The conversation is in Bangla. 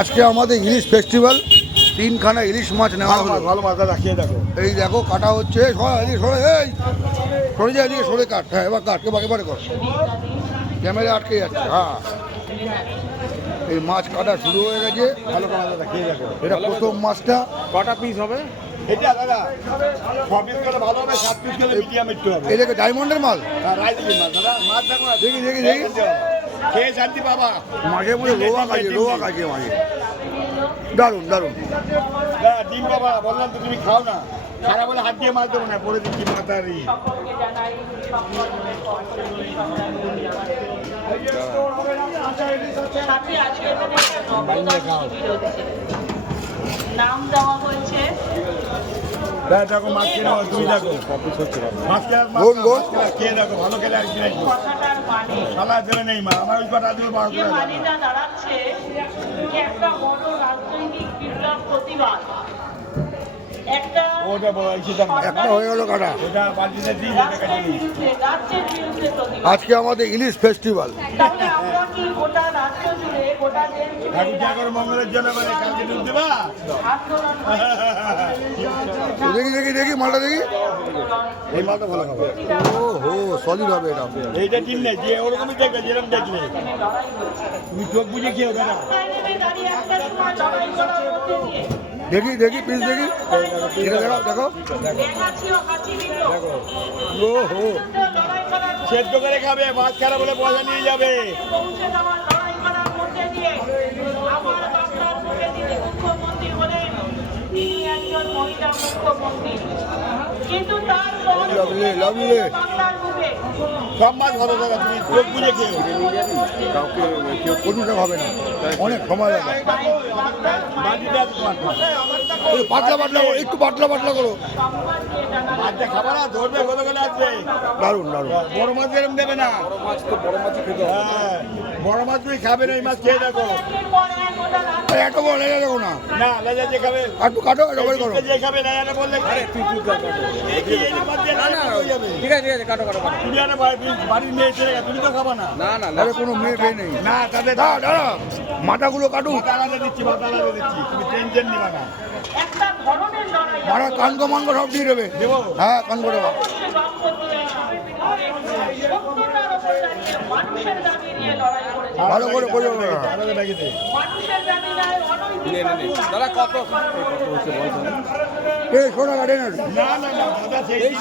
আজকে আমাদের ইলিশ ফেস্টিভ্যাল, তিনখানা ইলিশ মাছ নেওয়া হলো। ভালো মাথা রাখিয়ে দেখো। এই দেখো কাটা হচ্ছে, সরে যায়, এদিকে সরে কাট। হ্যাঁ এবার কাট, এবারে কর, ক্যামেরা আটকে যাচ্ছে। হ্যাঁ এই মাছ কাটা শুরু হয়ে গেছে। ভালো মাথা রাখিয়ে দেখো। এটা প্রথম মাছটা। কটা পিস হবে এটা দাদা? 6 পিস করে ভালো হবে, 7 পিস করে মিডিয়াম একটু হবে। এই দেখো ডায়মন্ডের মাল। হ্যাঁ রাইজিং মাছ দাদা। মাছ দেখো না, দেখি খেয়ে শান্তি বাবা। মাঝে মধ্যে রোয়া কাজে মাঝে দারুণ। দাদা ডিম বাবা, বললাম তো তুমি খাও না। সারা বলে হাত দিয়ে মাছ দেবো না, পরে দিচ্ছি মাথারি। নাম দেওয়া হয়েছে। দেখো মাছ কেনা, তুমি দেখো মাছ কেনার খেয়ে দেখো, ভালো খেলে আর কি নাই। কথাটার মানে সালা ছেলে নেই মা, আমার ওই কথা দিল বার যে করে। মানেটা দাঁড়াচ্ছে যে একটা বড় রাজনৈতিক বিপ্লব প্রতিবাদ, একটা ওটা সেটা একটা হয়ে গেল কাটা। ওটা বালতিতে দিই, রাষ্ট্রের বিরুদ্ধে, রাজ্যের বিরুদ্ধে প্রতিবাদ। আজকে আমাদের ইলিশ ফেস্টিভ্যাল। তাহলে আমরা কি গোটা রাজ্য জুড়ে, গোটা দেশ জুড়ে ঠাকুর ঠাকুর মঙ্গলের জন্য মানে কালকে ডুব দেবা। আন্দোলন দেখি মালটা দেখি। এই মালটা ভালো খাবে। ও সলিড হবে এটা। এইটা ঠিক নেই, যে ওরকমই দেখবে, যেরকম দেখলে তুমি চোখ বুঝে খেয়ে দাদা। দাঁড়িয়ে একটা সময় লড়াই করার মধ্যে দিয়ে দেখি পিস দেখি। এটা দেখো। দেখাচ্ছি ও হাঁচি দিল। ও হো লড়াই করার সেদ্ধ করে খাবে, মাছ খারাপ বলে পয়সা নিয়ে যাবে। পৌঁছে যাওয়ার লড়াই করার মধ্যে দিয়ে আমার বাংলার বুকে যিনি মুখ্যমন্ত্রী হলেন, তিনি একজন মহিলা মুখ্যমন্ত্রী, কিন্তু তার লাভলি বাংলার বুকে সব মাছ ভালো দাদা, তুমি চোখ বুঝে খেয়ে। কটুটা হবে না, অনেক সময় লাগে। বাটিটা পাতলা করো, একটু পাতলা করো। মাছটা খাবা না, ধরবে কত করে আসবে। দারুণ বড় মাছ এরকম দেবে না। হ্যাঁ বড় মাছ তুমি খাবে না, এই মাছ খেয়ে দেখো। এত বড় লেগে দেখো না। না লেজা যে খাবে, একটু কাটো, এটা করে করো। যে খাবে না এটা বললে ঠিক আছে কাটো। তুমি আর বাড়ির মেয়ে ছেলে, তুমি তো খাবা না। আরে কোনো মেয়ে পেয়ে নেই। না তাদের দাঁড়া মাথাগুলো কাটুক। মাথা আলাদা দিচ্ছি, তুমি টেনশন নিবা না। একটা ধরনের লড়াই মারা কানগো সব দিয়ে দেবে। দেবো? হ্যাঁ কানগো দেবা। সত্যতার উপর দাঁড়িয়ে মানুষের দাবি নিয়ে লড়াই করেছে। ভালো করে বলো। আলাদা ব্যাগেতে মানুষের দাবি নয়, অনৈতিক দাদা কত এই সোনা কাটে না। না দাদা সেই